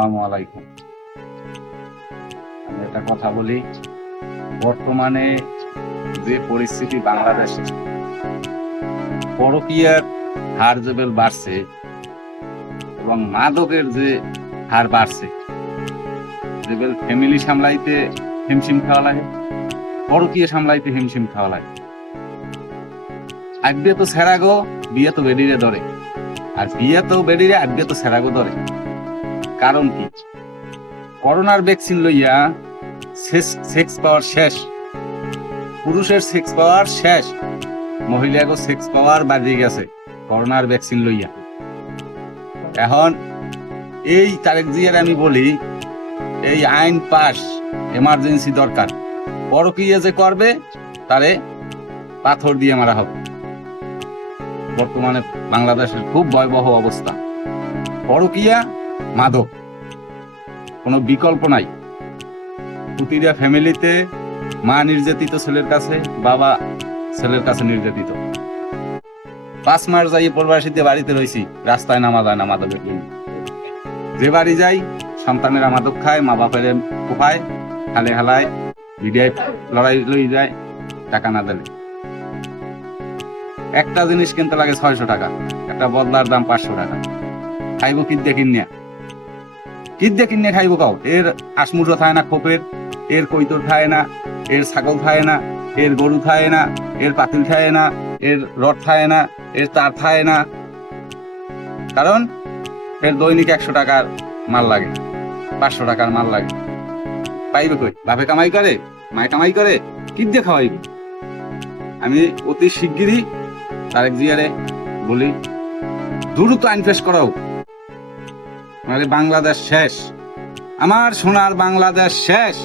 আসসালামু আলাইকুম। আমি একটা কথা বলি, বর্তমানে যে পরিস্থিতি বাংলাদেশে, পরকীয়ার হার যেভাবে বাড়ছে এবং মাদকের যে হার বাড়ছে, যেভাবে ফ্যামিলি সামলাইতে হিমশিম খাওয়া লাগে, পরকীয়া সামলাইতে হিমশিম খাওয়া লাগে। আগে তো সেরাগো, বিয়ে তো বেডিরে ধরে, আর বিয়ে তো বেডিরে আগে তো সেরাগো ধরে। কারণ কি? করোনার ভ্যাকসিন লইয়া সেক্স পাওয়ার শেষ, পুরুষের সেক্স পাওয়ার শেষ, মহিলাগো সেক্স পাওয়ার বাড়িয়ে গেছে করোনার ভ্যাকসিন লইয়া। এখন এই তারেক জিয়ার আমি বলি, এই আইন পাস এমার্জেন্সি দরকার। পরকীয়া যে করবে তারে পাথর দিয়ে মারা হবে। বর্তমানে বাংলাদেশের খুব ভয়াবহ অবস্থা। পরকীয়া, মাদক, কোনো বিকল্প নাই। প্রতিটা ফ্যামিলিতে মা নির্যাতিত ছেলের কাছে, বাবা ছেলের কাছে নির্যাতিত। 5 মাস যাই প্রবাসীতে বাড়িতে রয়েছি, রাস্তায় নামা যায় না মাদকের জন্য। যে বাড়ি যাই, সন্তানেরা মাদক খায়, মা বাপের কোপায়, খালে হালায়, ভিডিয়ায় লড়াই লই যায় টাকা না দিলে। একটা জিনিস কিনতে লাগে 600 টাকা, একটা বদলার দাম 500 টাকা। খাইবো কি দিয়ে কিনে খাইবো কাও? এর আসমুদ্র থায় না খোপের, এর কৈতর খায় না, এর ছাগল খায় না, এর গরু খায় না, এর পাতিল খায় না, এর রড খায় না, এর তার খায় না। কারণ এর দৈনিক 100 টাকার মাল লাগে, 500 টাকার মাল লাগে। পাইবে কই? বাপে কামাই করে, মায়ে কামাই করে, কি দিয়ে খাওয়াইবে? আমি অতি শিগগিরই তারেক জিয়ারে বলি, দ্রুত আইন পেশ করাও, নাহলে বাংলাদেশ শেষ। আমার সোনার বাংলাদেশ শেষ।